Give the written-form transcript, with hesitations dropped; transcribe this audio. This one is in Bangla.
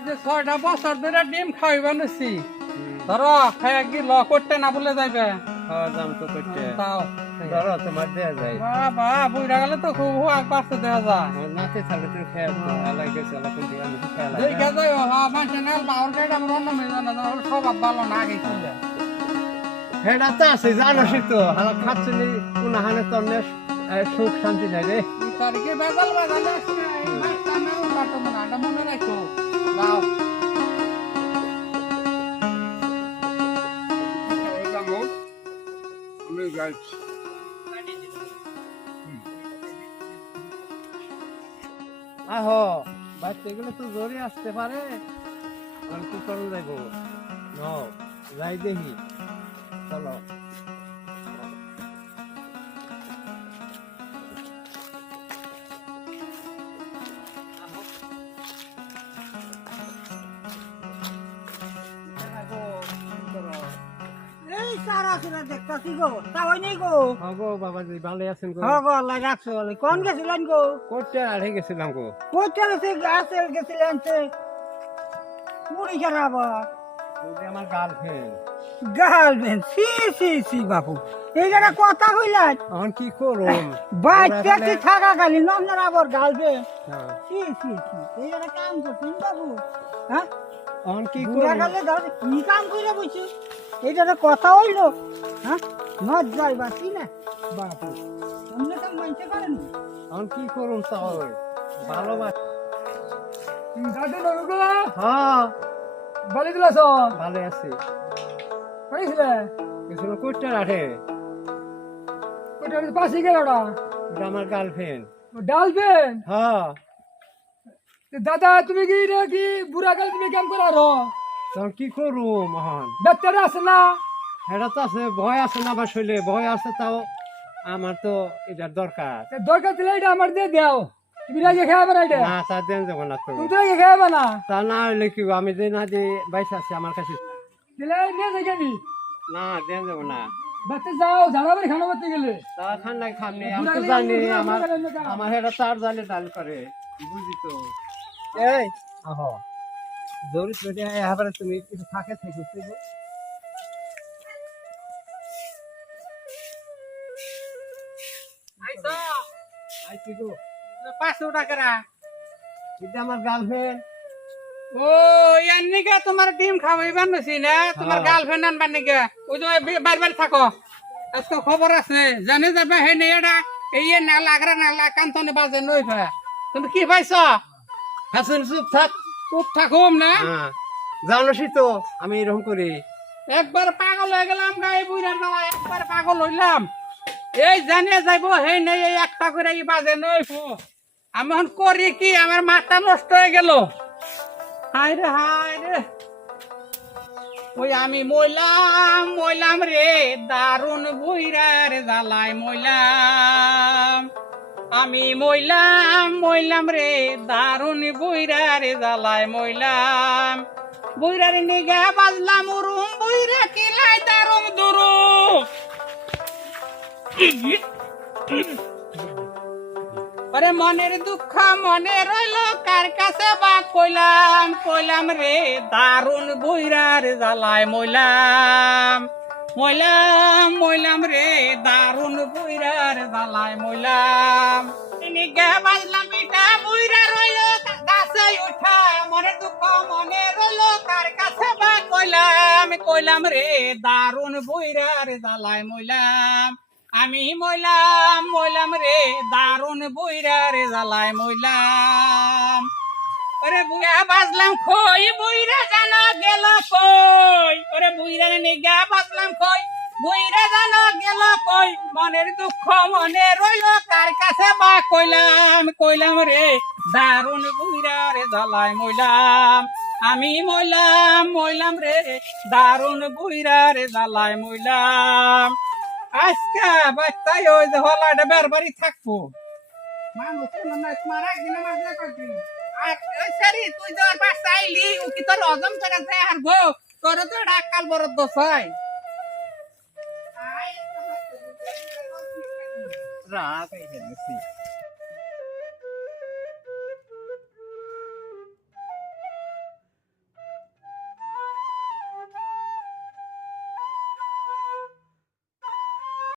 এই যে ৬টা বছর ধরে ডিম খাওয়াইবা নিছি ধরো খাইয়া কি ল করতে না বলে যাইবে দাম তো করতে তাও ধরো তোমার দেয়া যায় বাবা বুইড়া গেলে তো খুব হুয়াক বাড়তে দেওয়া যায় নাতে থাকলে তুমি খেয়াল আলাইকে চলা কোনটি আমি খেয়াল দেখে যাই হ্যাঁ মানুষ নাল পাওয়ার গাড়ি আমার অন্য মেয়ে জানা স্বভাব ভালো না আগে ছিল হেডা তো আছে জানোসই তো হালা খাচ্ছে নি কোন হানে তো সুখ শান্তি নাই রে এই তারিখে বেজাল বাজালে এই মাছটা নাও কাটো মনে আটা মনে রাখো যাও আমি যাচ্ছি আহো বাচ্চা এগুলো তো জোরে আসতে পারে আর কি করুন যাইব যাই দেখি চলো এই সারা সুরা দেখতাছি গো তাই নেই গো গো বাবাজি ভালো আছেন গো গো আল্লাহ রাখছো কোন গেছিলেন গো করতে আড়ে গেছিলাম গো কোথায় গেছে গাছে গেছিলেন সে মুড়ি খারাপ ওটা আমার গার্লফ্রেন্ড গার্লফ্রেন্ড সি সি সি বাপু এই জায়গা কথা কইলেন এখন কি করুম বাইতে থাকা গালি নন্দর আবার গার্লফ্রেন্ড হ্যাঁ, সি সি সি এই জায়গা কাম করছেন বাবু হ্যাঁ এখন কি বুড়া করুম গালে দাও কি কাম কইরা বইছো এইটা তো কথা হইলো হ্যাঁ নজ যাই বাসি না বাপু অন্য কাম মানতে পারেন এখন কি করুম তাও ভালোবাসা দাদু নগো হ্যাঁ বলে দিলা সব ভালো আছি কইছিলে গেছিল করতে আড়ে ওটা পাশে গেল ওটা এটা আমার গার্লফ্রেন্ড ডালবেন হ্যাঁ দাদা তুমি কি রে কি বুড়া কাল তুমি কেমন করারো তখন কি করুম এখন ডাক্তার আছে না এটা তো আছে ভয় আছে না আমার শরীরে ভয় আছে তাও আমার তো এটার দরকার দরকার দিলে এটা আমার দিয়ে দাও তুমি রাগে খাবে না এটা না তা দেন যাবো না তো তুমি তো রাগে খাবে না তা না হলে কি আমি যে না যে বাইশ আছে আমার কাছে দিলে নিয়ে যাই কেনি না দেন যাবো না বাচ্চা যাও ঝাড়াবাড়ি খানা করতে গেলে তা খান নাই খামনি আমি বুড়া তো গেলে জানি বুড়া আমার গেলে না। আমার এটা তার জালে ডাল করে বুঝি তো এই আহ জরুরি যদি এবারে তুমি কিছু থাকে থেকে আইতো আইছি গো 500 টাকা এটা আমার গার্লফ্রেন্ড ও ইয়ার নিকে তোমার ডিম খাওয়াইবার নছি না তোমার হ্যাঁ। গার্লফ্রেন্ড আনবার নিকে ওই তো বারবার থাকো আজকে খবর আছে জানে যাবে হে নেই এটা এই নালা আগরা নালা কান্তনে বাজে নই ফা তুমি কি পাইছ হাসিন চুপ থাক চুপ থাকুম না হ্যাঁ জানোসই তো আমি এরকম করি একবার পাগল হয়ে গেলাম গায়ে বুইরা না একবার পাগল হইলাম এই জানিয়ে যাইব হে নেই এই একটা করে এই বাজে নই ফো আমি এখন করি কি আমার মাথা নষ্ট হয়ে গেল হায় রে ওই আমি মইলাম রে দারুণ বুইরার জ্বালায় মইলাম আমি মইলাম রে দারুণ বুইরার জ্বালায় মইলাম বুইরার নিগা বাজলাম উরুম বুইরা কিলাই দারুম দুরুম আরে মনের দুঃখ মনে রইল কার কাছে বা কইলাম রে দারুণ বুইরার জ্বালায় মইলাম রে দারুণ বুইরার জ্বালায় মইলাম নিগা বাজলাম পিঠা বুইরা রইল গাছে উঠা মনের দুঃখ মনে রইল কার কাছে বা কইলাম রে দারুণ বুইরার জ্বালায় মইলাম আমি মইলাম রে দারুণ বুইরার জ্বালায় মইলাম ওরে বুইরা বাজলাম খই বুইরা জানো গেল কই ওরে বুইরার নিগা বাজলাম খই বুইরা জানো গেল কই মনের দুঃখ মনে রইল কার কাছে বা কইলাম রে দারুণ বুইরার জ্বালায় মইলাম আমি মইলাম রে দারুণ বুইরার জ্বালায় মইলাম আজকে বাচ্চাই ওই যে হলাটা বেরবারই থাকবো মানুষ তোমার একদিন মাঝে কয়েকদিন আর ওই সারি তুই তো আর বাচ্চা আইলি ও কি তোর হজম করে যায় আর গো তোর তো ডাক্তার বড় দোষ হয় রাগ এই